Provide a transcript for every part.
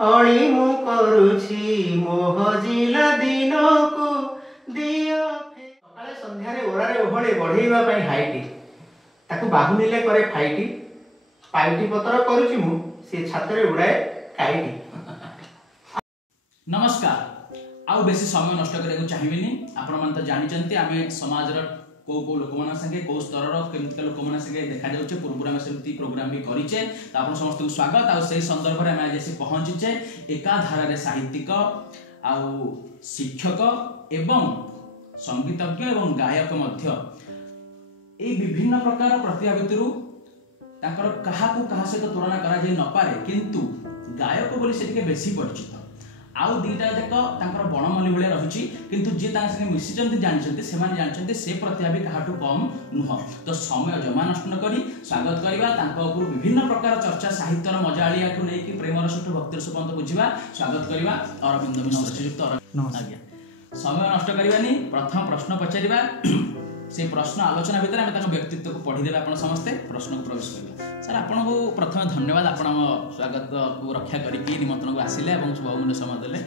अणी मु करुछि मोह जिला दिन को दियो सकाळे संध्यारे ओरारे ओहळे बढ़ेइबा पई हाइटी ताकू बाहुनिले करे फाइटी पाइटी पत्र करुछि मु से छातरे उड़ाए काइटी। नमस्कार। आउ बेसी समय नष्ट करने चाहिए आपण मैंने तो जानते आम समाज कौ कौ लोक संगे कौ स्तर केमिका लोक संगे देखा जाऊे पूर्व आम सेमती प्रोग्राम भी करें तो आप समस्त स्वागत आउ से संदर्भ में आज आसी पहुँचीचे एकाधारे साहित्यिक आउ शिक्षक एवं संगीतज्ञ एवं गायक मध्य ए विभिन्न प्रकार प्रतिभा भितर क्या सहित तुलना करा न पारे किंतु गायक बोली से टिके बेसी परिचित आउ दीटा जाक बणमल्ली भाया रही किंतु जी संगे मिशिंट जानते जानते से प्रतिभा भी क्या कम नुह। तो समय जमा नष्ट न करी स्वागत करवा विभिन्न प्रकार चर्चा साहित्यर मजाड़िया को लेकिन प्रेम रसठू भक्ति रस पर्यंत बुझा स्वागत करवा अरविंद मिश्र श्रीयुक्त आज्ञा समय नष्ट करवानी प्रथम प्रश्न पचारिबा से प्रश्न आलोचना भितर आम व्यक्तित्व को पढ़ीदे आप समस्ते प्रश्न को प्रवेश करेंगे। सर आपन को प्रथम धन्यवाद आप स्वागत को रक्षा करके निमंत्रण को आसिले और बहुमूल्य समय देले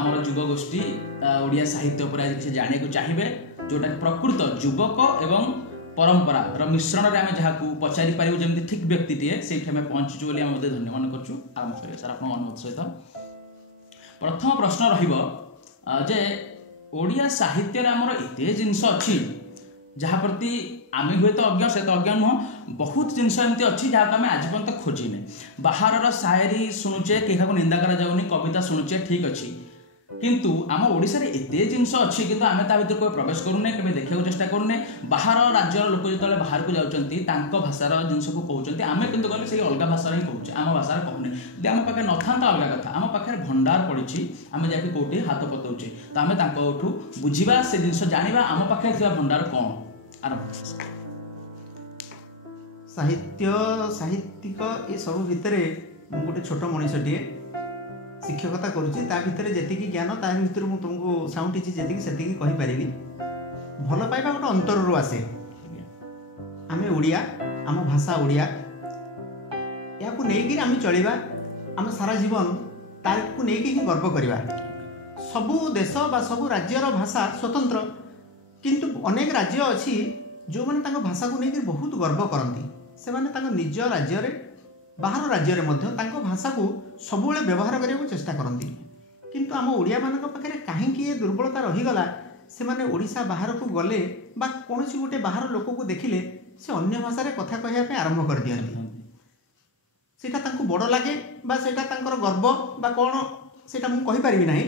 आमर युव गोष्ठी ओडिया साहित्य पर आज किसी जाने को चाहिए जोटा प्रकृत युवक एवं परंपरा मिश्रण में आम जहाँ पचारि पारू जमी ठीक व्यक्तिटे से पहुँचु बोली आम धन्यवाद करूँ। आरंभ करें सर आप अनुमति सहित प्रथम प्रश्न रजे ओडिया साहित्य आमर एत जिनस अच्छी जहाँ प्रति आम हुए तो अज्ञ से तो अज्ञ नुह बहुत जिनस एमती अच्छी जहाँ आम आज पर्यंत खोजिने बाहर शायरी शुणुचे क्या निंदा करा जाउनी कविता शुणुचे ठीक अच्छी किंतु आम ओडिशा रे एते जिनस अच्छी किंतु आम ता भीतर कोई प्रवेश करूने केबे देखिया चेष्टा करूने बाहर राज्यर लोक जो बाहर को जाउचंती तांको भाषार जिनस को कहउचंती आमे किंतु कहले से अलग भाषा ही कहउचे आम भाषा कहने यदि आम पाखे नथांता अलग कथा आम पाखे भंडार पड़ी आम जाके कोटी हाथ पतौचे तो आम तांकोठू बुझिबा से जिनस जानिबा आम पाखे थिबा भंडार कोन आरंभ। साहित्य साहित्यिक ये सब भितर गोटे छोट मनीषटे शिक्षकता करुच्ची ता भितर जी ज्ञान ता भर मुझे तुमको साउंटी जी कहीपरि भल पाइबा गोटे अंतर आसे आम ओडिया आम भाषा ओडिया या नहीं आम चलवा आम सारा जीवन ताकू नहीं गर्व करवा सबू देश बा सबू राज्यर भाषा स्वतंत्र किंतु अनेक राज्य अच्छी जो मैंने भाषा को लेकर बहुत गर्व करती से माने निज राज्य बाहर राज्य में भाषा को सब व्यवहार करने को चेष्टा करती किंतु आम ओडिया मानक पाखे कहीं दुर्बलता रहीगला से माने ओडिशा बाहर को गले बा कौन गोटे बाहर लोक को देखिले से अन्य भाषा कथा कहवाई आरंभ कर दिखती सेटा बड़ लगे बा सेटा गर्व बा कौन सेटा मुझे कहीपरि ना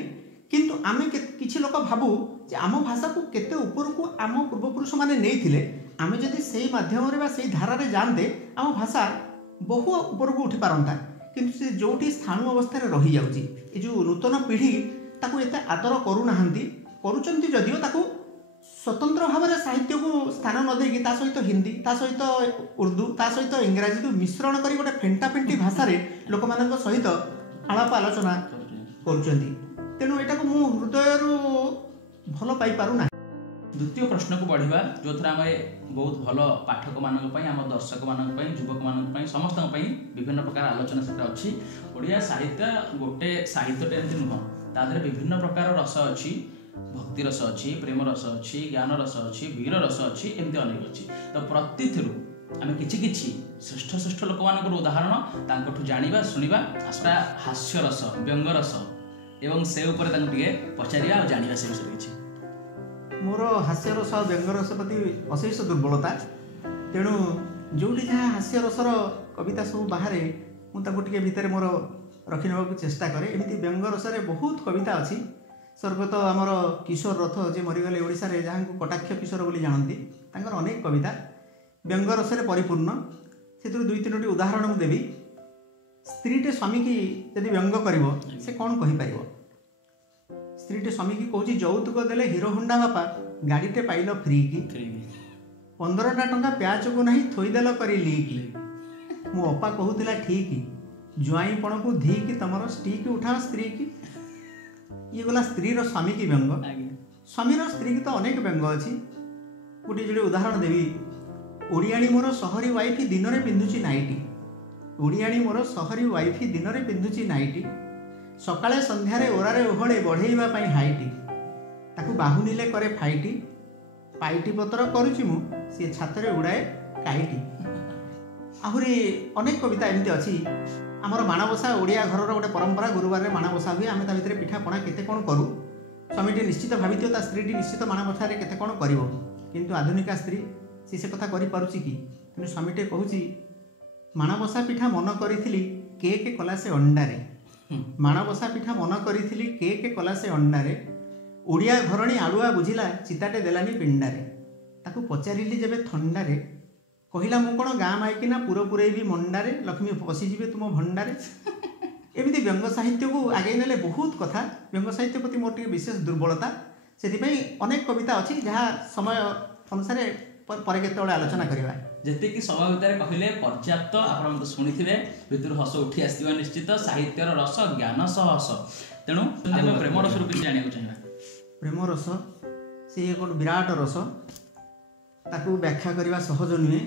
किंतु आमे किछि लोक भाबू जे आम भाषा को केते ऊपर को आम पूर्वपुरुष माने नहीं आमे जदि से माध्यम रे बा से धारा रे जानते आम भाषा बहु ऊपर को उठी पारंता किंतु से जोटी स्थाणु अवस्था रही जाउची ए जो नूतन पीढ़ी ताकू एते आदर करूनाहांती करूचंती जदियो ताकू स्वतंत्र भाव में साहित्य को स्थान न देकी ता सहित हिंदी ता सहित उर्दू ता सहित इंग्राजी को मिश्रण करी गोटे फेंटा फेंटी भाषा रे लोक मानक सहित आलाप आलोचना करूचंती तेणु एटा को मु हृदय भल पाई पारु ना। द्वितीय प्रश्न को बढ़िया जो थे आम बहुत भल पाठक मानक आम दर्शक मानक युवक मानक समस्त विभिन्न प्रकार आलोचना से अच्छी ओडिया साहित्य गोटे साहित्यटे एमती नुह तादे विभिन्न प्रकार रस अच्छी भक्ति रस अच्छी प्रेम रस अच्छी ज्ञान रस अच्छी वीर रस अच्छी एमती अनेक अच्छी तो प्रति आम कि श्रेष्ठ श्रेष्ठ लोक मान उदाहरण तांकठू जानिबा शुणिबा आसपा हास्य रस व्यंग रस एवं से ऊपर पचारिया और जानिबा से विषय किछि मोर हास्य रस और व्यंग रस प्रति अशेष दुर्बलता तेणु जोटी जहाँ हास्य रसर कविता सब बाहर मुझे भितर मोर रखी ना चेष्टा करे एमती व्यंग रसरे बहुत कविता अच्छी स्वर्गत आमर किशोर रथ जे मरीगले ओडिशा रे जहाँ को कटाक्ष किशोर बोली जानती तांकर अनेक कविता व्यंग रसरे परिपूर्ण से दुई तीनोटी उदाहरण मुझे देवी स्त्रीटे स्वामी की यदि व्यंग करिवो से कौन कहि पारिवो स्त्रीटे स्वामी की कहूँ यौतुक देले हिरो होंडा बापा गाड़ीटे पाइल फ्री की 15टा टंका प्याज को नहीं थोईदेल कर लीक मो अपा कहूला ठीक जुआईपण को धी की तुम स्टिक उठाओ स्त्री की ये गला स्त्री स्वामी की व्यंग स्वामी स्त्री की तो अनेक व्यंग अच्छी गोटे जोड़े उदाहरण देवी ओडियाणी मोर सहरी वाइफ दिन में पिंधुची नाइटी ओडियाणी मोर सहरी वाइफ दिन में पिंधुची नाइटी ସକାଳେ ସନ୍ଧ୍ୟାରେ ଓରାରେ ଓହଳେ ବଢ଼େଇବା ପାଇଁ ହାଇଟି, ତାକୁ ବାହୁନିଲେ କରେ ଫାଇଟି, ପାଇଟି ପତ୍ର କରୁଛି ମୁଁ ସିଏ ଛାତରେ ଉଡ଼ାଏ କାଇଟି। ଆହୁରି ଅନେକ କବିତା ଏମିତି ଅଛି। ଆମର ମାଣବସା ଓଡ଼ିଆ ଘରର ଗୋଟେ ପରମ୍ପରା, ଗୁରୁବାରରେ ମାଣବସା ହୁଏ। ଆମେ ତା ଭିତରେ ପିଠାପଣା କେତେ କ'ଣ କରୁ। ସ୍ୱାମୀଟି ନିଶ୍ଚିତ ଭାବିଥିବ ତା ସ୍ତ୍ରୀଟି ନିଶ୍ଚିତ ମାଣବସାରେ କେତେ କ'ଣ କରିବ, କିନ୍ତୁ ଆଧୁନିକା ସ୍ତ୍ରୀ ସେ କଥା କରିପାରୁଛି କି? ତେଣୁ ସ୍ୱାମୀଟି କହୁଛି, ମାଣବସା ପିଠା ମନ କରିଥିଲି କେକ୍ କଲା ସେ ଅଣ୍ଡାରେ, ମାଣବସା ପିଠା ମନ କରିଥିଲି କେକ୍ କଲା ସେ ଅଣ୍ଡାରେ, ଓଡ଼ିଆ ଘରଣୀ ଆଳୁଆ ବୁଝିଲା ଚିତାଟେ ଦେଲାନି ପିଣ୍ଡାରେ, ତାକୁ ପଚାରିଲି ଯେବେ ଥଣ୍ଡାରେ, କହିଲା ମୁଁ କ'ଣ ଗାଁ ମାଇକିନା ପୁର ପୁରେଇବି ମଣ୍ଡାରେ, ଲକ୍ଷ୍ମୀ ପଶିଯିବେ ତୁମ ଭଣ୍ଡାରେ। ଏମିତି ବ୍ୟଙ୍ଗ ସାହିତ୍ୟକୁ ଆଗେଇ ନେଲେ ବହୁତ କଥା। ବ୍ୟଙ୍ଗ ସାହିତ୍ୟ ପ୍ରତି ମୋର ଟିକେ ବିଶେଷ ଦୁର୍ବଳତା, ସେଥିପାଇଁ ଅନେକ କବିତା ଅଛି ଯାହା ସମୟ ଅନୁସାରେ ପରେ କେତେବେଳେ ଆଲୋଚନା କରିବା। ଯେତିକି ସମୟ ଭିତରେ କହିଲେ ପର୍ଯ୍ୟାପ୍ତ। ଆପଣ ତ ଶୁଣିଥିବେ, ଭିତରୁ ହସ ଉଠି ଆସିଥିବା ନିଶ୍ଚିତ। ସାହିତ୍ୟର ରସ, ଜ୍ଞାନ ସହ ହସ। ତେଣୁ ଆମେ ପ୍ରେମ ରସରୁ କିଛି ଜାଣିବାକୁ ଚାହିଁବା। ପ୍ରେମ ରସ ସେ ଗୋଟେ ବିରାଟ ରସ, ତାକୁ ବ୍ୟାଖ୍ୟା କରିବା ସହଜ ନୁହେଁ।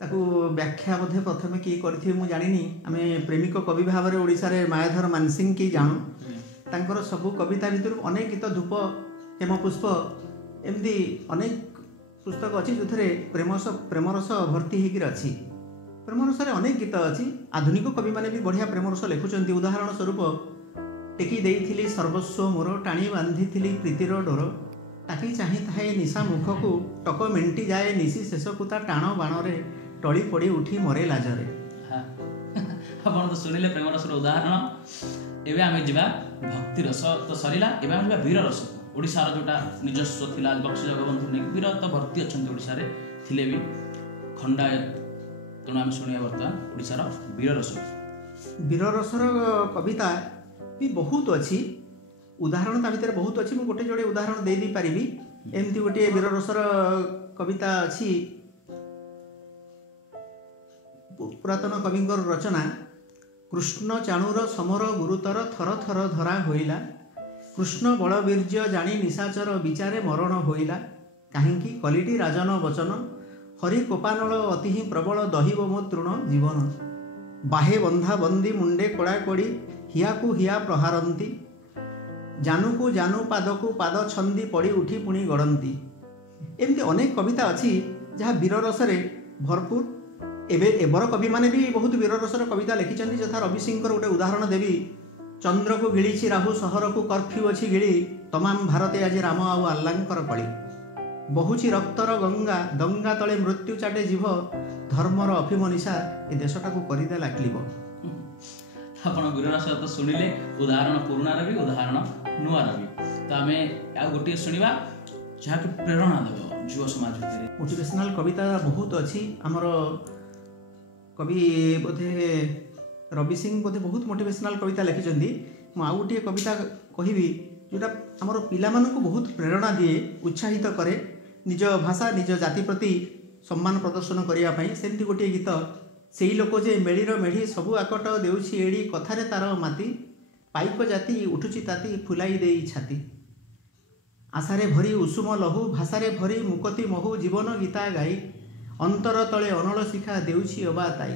ତାକୁ ବ୍ୟାଖ୍ୟା ବୋଧେ ପ୍ରଥମେ କିଏ କରିଥିବେ ମୁଁ ଜାଣିନି। ଆମେ ପ୍ରେମିକ କବି ଭାବରେ ଓଡ଼ିଶାରେ ମାୟାଧର ମାନସିଂ କି ଜାଣୁ। ତାଙ୍କର ସବୁ କବିତା ଭିତରୁ ଅନେକ ଗୀତ, ଧୂପ, ହେମପୁଷ୍ପ, ଏମିତି ଅନେକ ପୁସ୍ତକ ଅଛି ଯେଉଁଥିରେ ପ୍ରେମରସ ଭର୍ତ୍ତି ହେଇକିରି ଅଛି। ପ୍ରେମରସରେ ଅନେକ ଗୀତ ଅଛି। ଆଧୁନିକ କବିମାନେ ବି ବଢ଼ିଆ ପ୍ରେମରସ ଲେଖୁଛନ୍ତି। ଉଦାହରଣ ସ୍ୱରୂପ, ଟେକି ଦେଇଥିଲି ସର୍ବସ୍ୱ ମୋର, ଟାଣି ବାନ୍ଧିଥିଲି ପ୍ରୀତିର ଡୋର, ତାକି ଚାହିଁଥାଏ ନିଶା ମୁଖକୁ, ଟକ ମେଣ୍ଟି ଯାଏ ନିଶି ଶେଷକୁ, ତା ଟାଣ ବାଣରେ ଟଳି ପଡ଼ି ଉଠି ମରେ ଲାଜରେ। ଆପଣ ତ ଶୁଣିଲେ ପ୍ରେମରସର ଉଦାହରଣ। ଏବେ ଆମେ ଯିବା ଭକ୍ତି ରସ ତ ସରିଲା, ଏବେ ଆମେ ଯିବା ବୀର ରସ। ଓଡ଼ିଶାର ଯେଉଁଟା ନିଜସ୍ୱ ଥିଲା, ବକ୍ସି ଜଗବନ୍ଧୁ ନେଇ ବୀର ତ ଭର୍ତ୍ତି ଅଛନ୍ତି ଓଡ଼ିଶାରେ, ଥିଲେ ବି ଖଣ୍ଡାୟତ। ତେଣୁ ଆମେ ଶୁଣିବା ବର୍ତ୍ତମାନ ଓଡ଼ିଶାର ବୀର ରସ। ବୀର ରସର କବିତା ବି ବହୁତ ଅଛି, ଉଦାହରଣ ତା ଭିତରେ ବହୁତ ଅଛି। ମୁଁ ଗୋଟେ ଯୋଡ଼େ ଉଦାହରଣ ଦେଇପାରିବି। ଏମିତି ଗୋଟିଏ ବୀର ରସର କବିତା ଅଛି, ପୁରାତନ କବିଙ୍କର ରଚନା। କୃଷ୍ଣ ଚାଣୁର ସମର ଗୁରୁତର, ଥର ଥର ଧରା ହୋଇଲା, କୃଷ୍ଣ ବଳବୀର୍ଯ୍ୟ ଜାଣି ନିଶାଚର, ବିଚାରେ ମରଣ ହୋଇଲା, କାହିଁକି କଲିଟି ରାଜନ ବଚନ, ହରି କୋପାନଳ ଅତି ହିଁ ପ୍ରବଳ, ଦହିବ ମୋ ତୃଣ ଜୀବନ, ବାହେ ବନ୍ଧା ବନ୍ଦି ମୁଣ୍ଡେ କଡ଼ାକଡ଼ି, ହିଆକୁ ହିଆ ପ୍ରହାରନ୍ତି, ଜାନୁକୁ ଜାନୁ ପାଦକୁ ପାଦ ଛନ୍ଦି, ପଡ଼ି ଉଠି ପୁଣି ଗଡ଼ନ୍ତି। ଏମିତି ଅନେକ କବିତା ଅଛି ଯାହା ବୀର ରସରେ ଭରପୁର। ଏବର କବିମାନେ ବି ବହୁତ ବୀର ରସର କବିତା ଲେଖିଛନ୍ତି। ଯଥା ରବି ସିଂଙ୍କର ଗୋଟେ ଉଦାହରଣ ଦେବି। ଚନ୍ଦ୍ରକୁ ଗିଳିଛି ରାହୁ, ସହରକୁ କର୍ଫ୍ୟୁ ଅଛି ଗିଳି, ତମାମ ଭାରତେ ଆଜି ରାମ ଆଉ ଆଲ୍ଲାଙ୍କର କଳି, ବହୁଛି ରକ୍ତର ଗଙ୍ଗା, ଦଙ୍ଗା ତଳେ ମୃତ୍ୟୁ ଚାଟେ ଯିବ, ଧର୍ମର ଅଫିମ ନିଶା ଏ ଦେଶଟାକୁ କରିଦେଲା କ୍ଲିବ। ଆପଣ ବୀର ରସ ତ ଶୁଣିଲେ, ଉଦାହରଣ ପୁରୁଣାର ବି, ଉଦାହରଣ ନୂଆର ବି। ତ ଆମେ ଆଉ ଗୋଟିଏ ଶୁଣିବା ଯାହାକି ପ୍ରେରଣା ଦେବ ଯୁବ ସମାଜ ଭିତରେ। ମୋଟିଭେସନାଲ କବିତା ବହୁତ ଅଛି। ଆମର କବି ବୋଧେ ରବି ସିଂ ବୋଧେ ବହୁତ ମୋଟିଭେସନାଲ କବିତା ଲେଖିଛନ୍ତି। ମୁଁ ଆଉ ଗୋଟିଏ କବିତା କହିବି ଯେଉଁଟା ଆମର ପିଲାମାନଙ୍କୁ ବହୁତ ପ୍ରେରଣା ଦିଏ, ଉତ୍ସାହିତ କରେ ନିଜ ଭାଷା ନିଜ ଜାତି ପ୍ରତି ସମ୍ମାନ ପ୍ରଦର୍ଶନ କରିବା ପାଇଁ। ସେମିତି ଗୋଟିଏ ଗୀତ, ସେଇ ଲୋକ ଯେ ମେଳିର ମେଢ଼ି, ସବୁ ଆକଟ ଦେଉଛି ଏଡ଼ି, କଥାରେ ତାର ମାତି, ପାଇକ ଜାତି ଉଠୁଛି ତାତି, ଫୁଲାଇ ଦେଇ ଛାତି, ଆଶାରେ ଭରି ଉଷୁମ ଲହୁ, ଭାଷାରେ ଭରି ମୁକତି ମହୁ, ଜୀବନ ଗୀତା ଗାଇ, ଅନ୍ତର ତଳେ ଅନଳ ଶିଖା ଦେଉଛି ଅବା ତାଇ,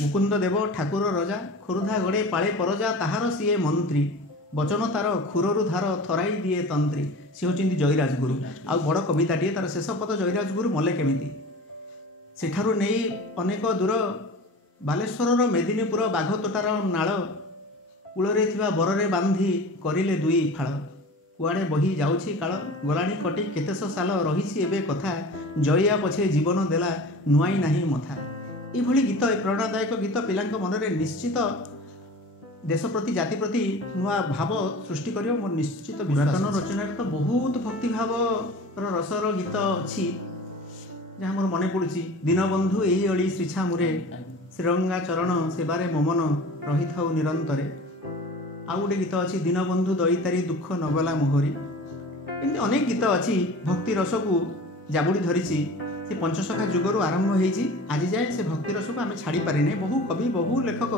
ମୁକୁନ୍ଦ ଦେବ ଠାକୁର ରଜା, ଖୋର୍ଦ୍ଧା ଗଡ଼େ ପାଳେ ପରଜା, ତାହାର ସିଏ ମନ୍ତ୍ରୀ, ବଚନ ତାର ଖୁରରୁ ଧାର, ଥରାଇ ଦିଏ ତନ୍ତ୍ରୀ। ସେ ହେଉଛନ୍ତି ଜୟୀରାଜଗୁରୁ। ଆଉ ବଡ଼ କବିତାଟିଏ, ତାର ଶେଷ ପଦ, ଜୟୀରାଜଗୁରୁ ମଲେ କେମିତି, ସେଠାରୁ ନେଇ ଅନେକ ଦୂର, ବାଲେଶ୍ୱରର ମେଦିନୀପୁର ବାଘତୋଟାର ନାଳ, କୂଳରେ ଥିବା ବରରେ ବାନ୍ଧି କରିଲେ ଦୁଇ ଫାଳ, କୁଆଡ଼େ ବହି ଯାଉଛି କାଳ, ଗଲାଣି କଟି କେତେଶ ସାଲ, ରହିଛି ଏବେ କଥା, ଜୟା ପଛେ ଜୀବନ ଦେଲା, ନୁଆଇ ନାହିଁ ମଥା। ଏଇଭଳି ଗୀତ, ଏ ପ୍ରେରଣାଦାୟକ ଗୀତ ପିଲାଙ୍କ ମନରେ ନିଶ୍ଚିତ ଦେଶ ପ୍ରତି, ଜାତି ପ୍ରତି ନୂଆ ଭାବ ସୃଷ୍ଟି କରିବ ମୋର ନିଶ୍ଚିତ ବିଶ୍ୱାସ। ପୁରାତନ ରଚନାରେ ତ ବହୁତ ଭକ୍ତିଭାବର ରସର ଗୀତ ଅଛି ଯାହା ମୋର ମନେ ପଡ଼ୁଛି। ଦୀନବନ୍ଧୁ ଏଇ ଅଳି ଶ୍ରୀଛାମୁରେ, ଶ୍ରୀରଙ୍ଗା ଚରଣ ସେବାରେ ମୋମନ, ରହିଥାଉ ନିରନ୍ତରେ। ଆଉ ଗୋଟେ ଗୀତ ଅଛି, ଦୀନବନ୍ଧୁ ଦଇତାରି ଦୁଃଖ ନଗଲା ମୋହରି। ଏମିତି ଅନେକ ଗୀତ ଅଛି ଭକ୍ତି ରସକୁ ଜାବୁଡ଼ି ଧରିଛି। ସେ ପଞ୍ଚସଖା ଯୁଗରୁ ଆରମ୍ଭ ହେଇଛି, ଆଜି ଯାଏ ସେ ଭକ୍ତି ରସକୁ ଆମେ ଛାଡ଼ି ପାରିନେ। ବହୁ କବି, ବହୁ ଲେଖକ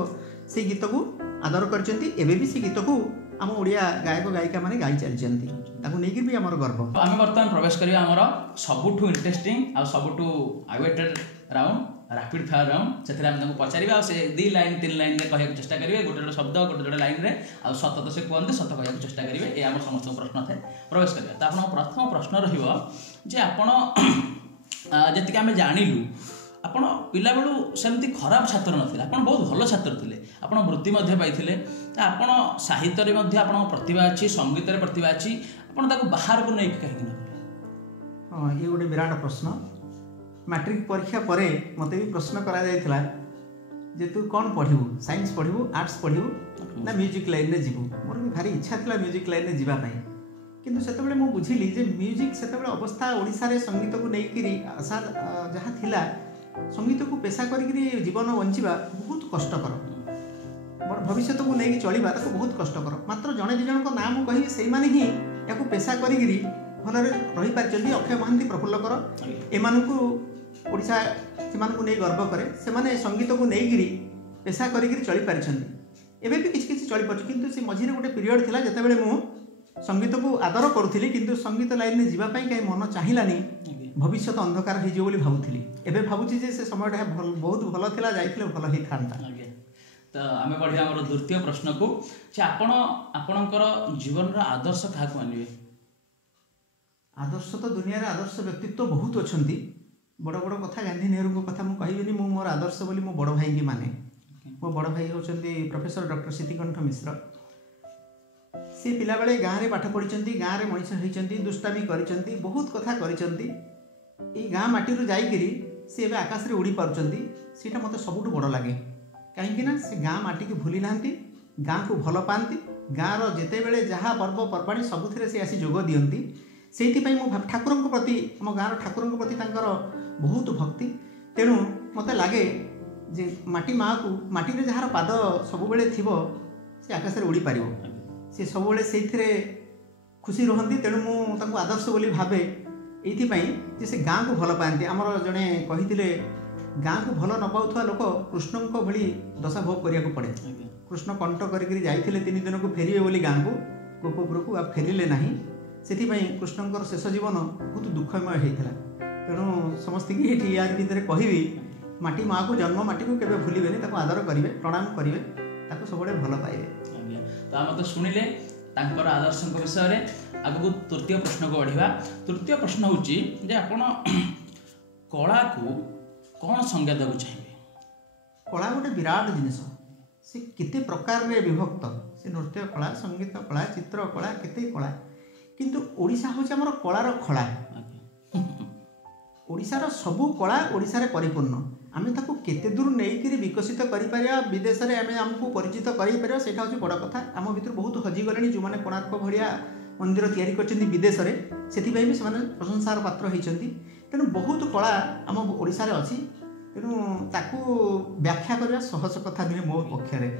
ସେଇ ଗୀତକୁ ଆଦର କରିଛନ୍ତି। ଏବେ ବି ସେ ଗୀତକୁ ଆମ ଓଡ଼ିଆ ଗାୟକ ଗାୟିକାମାନେ ଗାଇ ଚାଲିଛନ୍ତି, ତାକୁ ନେଇକି ବି ଆମର ଗର୍ବ। ଆମେ ବର୍ତ୍ତମାନ ପ୍ରବେଶ କରିବା ଆମର ସବୁଠୁ ଇଣ୍ଟରେଷ୍ଟିଂ ଆଉ ସବୁଠୁ awaited round, rapid fire round से आम पचारा से 2 लाइन 3 लाइन में कहूँ चेष्टा करेंगे गोटे शब्द गोटे लाइन में आ सत तो से कहते सत कहूँ चेष्टा करेंगे ये आम समस्त प्रश्न थे प्रवेश करेंगे तो आप प्रथम प्रश्न रही जी आम जानलु आपण पिला बेलू सेमती खराब छात्र नथिले आपण बहुत भल छात्र थिले आपण वृत्ति मध्य पाइथिले त आपण साहित्य रे मध्य आपण प्रतिभा अछि संगीत रे प्रतिभा अछि आपण ताको बाहर को नै कहि न हां ये गोटे विराट प्रश्न मैट्रिक परीक्षा परे मते भी प्रश्न करा जायथिला जे तू कोन पढिबू साइंस पढिबू आर्ट्स पढिबू ना म्यूजिक लाइन रे जीवू मोर भी भारी इच्छा थिला म्यूजिक लाइन रे जीवा पई किंतु सेतबेले मो बुझिली जे म्यूजिक सेतबेले अवस्था ओडिसा रे संगीत को नै करी आशा जहा थिला संगीत को पेशा करी जीवन बंचिबा बहुत कष्टकर भविष्य को लेकिन चलवा बहुत कष्टकर मात्र जड़े दि जन नाम कही से ही या पेशा करी भल रही पार्टी अक्षय महांती प्रफुल्लकर एमानकु ओडिशा से नहीं गर्व करे से संगीत को लेकिन पेशा करी चली पारिछन एबे भी किछि चली पारछ किंतु से मझिरे गोटे पीरियड थिला जेतेबेले मु संगीत को आदर करुଥିଲି किंतु संगीत लाइन में जीवा पई कहीं मन चाहिलानी भविष्य अंधकार हो बोली भावुଥିଲି एबे भावुछि जे से समयटा बहुत भल थिला जाइथिले भल ही थांता तो आम बढ़िया आम द्वितीय प्रश्न को आपण आपणकर जीवन आदर्श क्या मानवे आदर्श तो दुनिया रे आदर्श व्यक्तित्व बहुत अच्छी बड़ बड़ कथा गांधी नेहरू को कथा मुझे कहबी मो मोर आदर्श बोली मो बड़ भाई की माने मो बड़ भाई होचंती प्रोफेसर डॉक्टर सिद्धिकंठ मिश्र सी पिला बेले गाँव में पाठ पढ़ी गाँव में मनीष होती दुष्टामी करिसेंती बहुत कथा करिसेंती ए गाँ माटी जाइकरी सी एबे आकाश रे उड़ी पारुचंती सेटा मते सबुठ बड़ लागे कहीं से गाँ माटी की भूली ना गाँ को भल पाती गाँव जिते बड़े जहाँ पर्वपर्वाणी सबुथिरे से आसी जोग दियंती से मो ठाकुर प्रति आम गाँव ठाकुर प्रति बहुत भक्ति तेणु मत लगे जे माटी माँ को माटी जार पाद सब थी से आकाश में उड़ी पार सी सब से खुशी रुहति तेणु मुझे आदर्श बोली भावे ये से गाँ को भल पाती आमर जड़े कही गाँ को भल न पाउथवा लोक कृष्ण भली दशा भोग करिया को पड़े कृष्ण कंठ करी जाइथिले 3 दिन को फेरिए बोली गाँ को गोपपुर को आप फेरिले नहीं से कृष्णकर शेष जीवन बहुत दुखमय होता तेणु समस्त की यार भितर कहबी माटी माँ को जन्म माटी को केबे भूलिबेनी ताको आदर करिवे प्रणाम करिवे ताको सबले भल पाइबे तो आम तो शुणिले तांकर आदर्श विषय रे आगु तृतीय प्रश्न को बढ़िबा तृतीय प्रश्न होची जे आपण कला को कौन संज्ञा देव चाहिए कला गोटे विराट जिनिस से केते प्रकार रे विभक्त से नृत्य कला संगीत कला चित्र कला केते कला किंतु ओडिशा होचे हमर कलार खला ओडिशार सबु कला ओडिशा रे परिपूर्ण आमे ताको केते दूर नेइकरी विकसित करि पारिया विदेश रे आमे हमको परिचित करि पारिया सेटा होचे बड़ कथा आम भितर बहुत हजि गलेनी जो माने कोणार्क भलिया मंदिर तैयारी करछन्ती विदेश रे सेति पई भी समान प्रशंसार पात्र होइछन्ती तेणु बहुत कला आम ओडिशा रे अछि तेणु ताकू व्याख्या करबा सहज कथा नुहे मो पक्षरे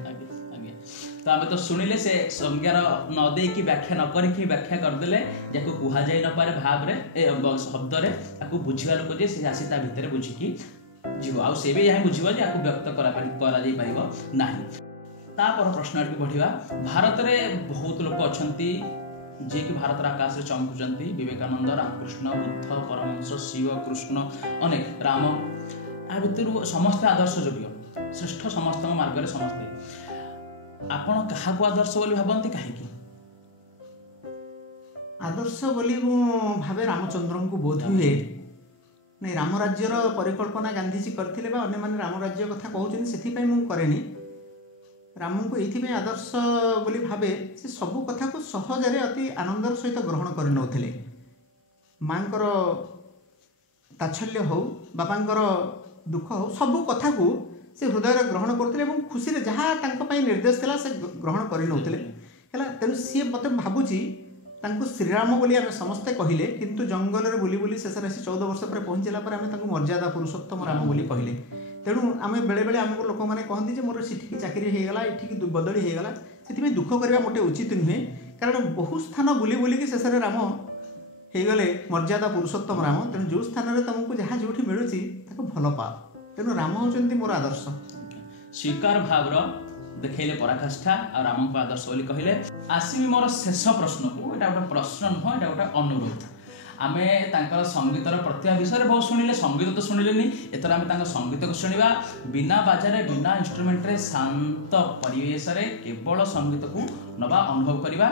तो आम तो शुणिले से संज्ञार न देकी व्याख्या न करके व्याख्या करदेले जाको कुहा जाई न पारे भाव रे शब्द रे ताकू बुझिबा लोक जे से आसी ता भितर बुझिकी जीव आ से भी यही बुझिबा जे आकू व्यक्त करा जाई पाइबो नाही ता पर प्रश्न आडि बढ़िबा भारत रे बहुत लोक अछंती जे कि भारत आकाश में चमकुचंती विवेकानंद रामकृष्ण बुद्ध परमहंस शिव कृष्ण अनेक राम आ भितर समस्त आदर्श योग्य श्रेष्ठ समस्त मार्ग समस्ते आपण क्या आदर्श बोली भावती कहीं आदर्श बोली भावे रामचंद्र को बोध हुए नहीं राम राज्यर परिकल्पना गांधीजी करते अन्य मैंने राम राज्य कथा कहते से करेनी राम को ये आदर्श बोली भावे से सबू कथा को सहजरे अति आनंदर सहित ग्रहण कर नौथिले माँकर ताच्छल्य हो बापांकर दुख हो सबू कथा को से हृदय ग्रहण करते खुशी रे जहाँ निर्देश था से ग्रहण कर नौथिले तेणु सी मत भावुची श्रीराम बोली आम समस्ते कहले किंतु जंगल में बुली बुली शेष आसी 14 वर्ष पर पहुँचला आम मर्यादा पुरुषोत्तम राम बोली कहले तेणु आम बेले बेले आमको लोक मैंने कहती मोर सेठी चाकरी होगा ये बदली होगा से दुख करवा मोटे उचित नुहे कारण बहु स्थान बुली बुलिकी शेष राम होगले मर्यादा पुरुषोत्तम राम तेणु जो स्थान में तुमको जहाँ जो मिलूँ भल पा तेणु राम होचंती मोर आदर्श स्वीकार भाव देखले पराकाष्ठा और राम आदर्श बोली कहले आसमी मोर शेष प्रश्न को एटा गोटे प्रश्न नुह एटा गोटे अनुरोध आमे तांकर संगीतर प्रतिभा विषय बहुत शुणिले संगीत तो शुणिलेनी एथर आमे तांकर संगीत को शुणिबा बिना बाजारे बिना इंस्ट्रूमेंट रे शांत परिवेश रे केवल संगीत को नबा अनुभव करिबा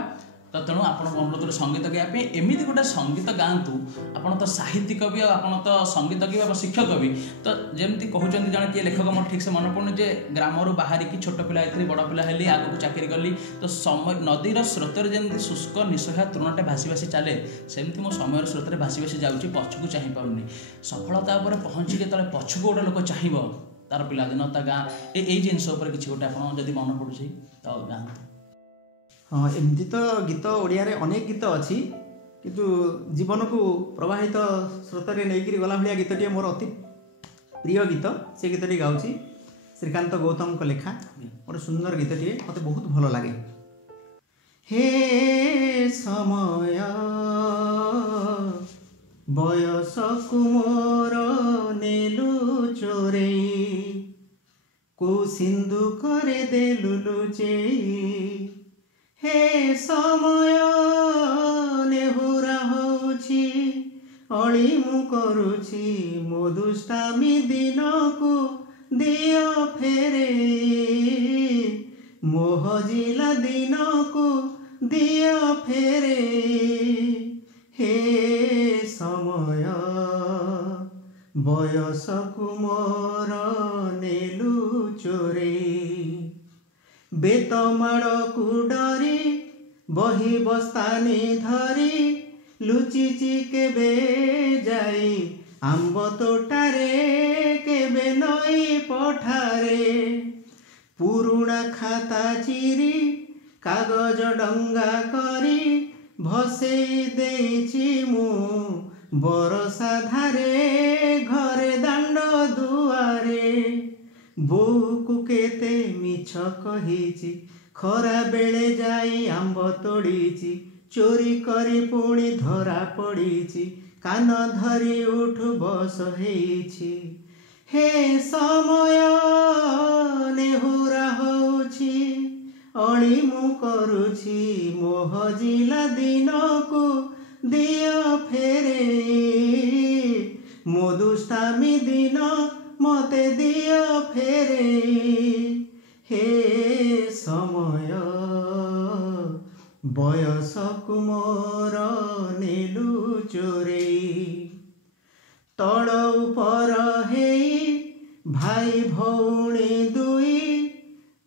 तो तेणु आपण अनुरोध संगीत गाया पे एमती गोटे संगीत गाँतु आपन तो साहित्यिक भी आपन तो संगीतज्ञ शिक्षक भी तो जमी कहते जन किए लेखक मोर ठीक से मन पड़ुनि जे ग्रामर बाहर की छोट पिला बड़ पिला हेली आगू चाकरी कली तो समय नदीर स्रोतर जमी शुष्क निस्सहाय तृणटे भासी भासी चले सेमती मो समय स्रोत भासी भासी जाऊँगी पछकू चाह पारुनि सफलता पहुँची जो पछकू गोटे लोक चाहब तार पिलादिन ता गाँ यही जिनस किसी गोटे आप मन पड़ुଛି तो गाँ हाँ एमती तो गीत ओडिया रे अनेक गीत अच्छी किंतु जीवन को प्रवाहित स्रोत में नहीं गला भाया गीतटी मोर अति प्रिय गीत से गीतटी गाँची श्रीकांत गौतम को लेखा गोटे सुंदर गीतटी मत बहुत भल लगे। हे समय बयस कुमोर नेलु चोरे को सिंधु करे देलु लुचेई हे समय नेहुरा होछि अली मु करुछि मो दुष्टामी दिन को दियो फेरे मोह जिला दिन को दियो फेरे हे समय बयस कुमोर नेलु चोरे बेतमाड़ को डरी बही बस्तानी धरी लुचिची केबे जाई आंब तोटारे केबे नई पठारे पुरुणा खाता चिरी कागज डंगा करी भसेई देइछि मु बरसा धारे घरे दांड दुआरे बोऊ को केते मिछ कहिछि खरा बेले जाई आंब तोड़ीछि चोरी करी पुणी धरा पड़ीछि कान धरी उठ बस हेइछि हे समय नेहुरा होछि अली मु करुछि मोह जिला दिन को दियो फेरे मो दुष्टामी दिन मते दियो फेरे हे समय बयस कुमोर नेलु चोरे तल उपर हेई भाई भौणी दुई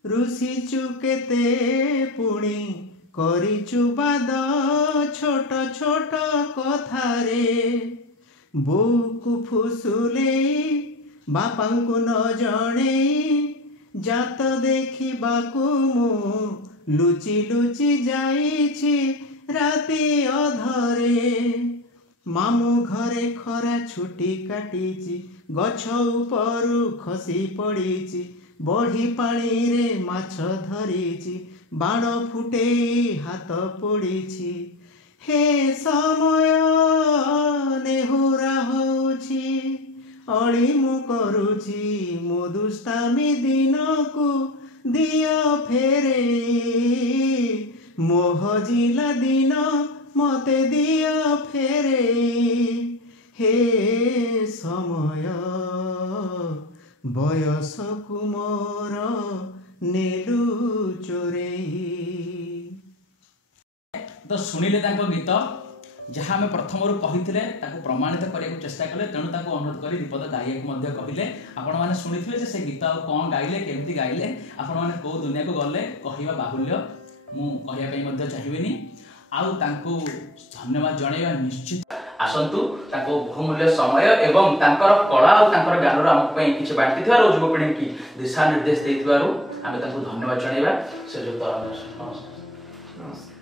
ऋषिचु केते पुणी करिचु बाद छोट छोट कथारे बोऊ को फुसुलेई बापांकु न जणेई जात देखिबाकु मु लुचि लुचि जाइछि राति अधरे मामू घरे खरा छुटी काटिछि गछ उपरु खसी पड़िछि बढी पानी रे माछ धरिछि बाण फुटेई हाथ पड़िछि हे समय नेहुरा होछि अली मु करुछि मो दुष्टामी दिन को दियो फेरे मोह जिला दिन मते दियो फेरे हे समय बयस कुमोर नेलु चोरे। तो शुणिले गीत जहाँ आम प्रथम कही प्रमाणित करने चेष्टा कले तेणु अनुरोध कर दीपद गाइक कहले आपण मैंने शुणी से गीत कौन गाइले केमती गाइले आपण मैंने कौ दुनिया को गले कह बाहुल्य मुझे चाहिए आउ धन्यवाद जनइबा निश्चित आसतु बहुमूल्य समय एवं कला और ज्ञान आमको किसी बांटी युवपीढ़ी की दिशा निर्देश देथिबारु आमे धन्यवाद जनइबा। श्रीजुक्त नमस्कार।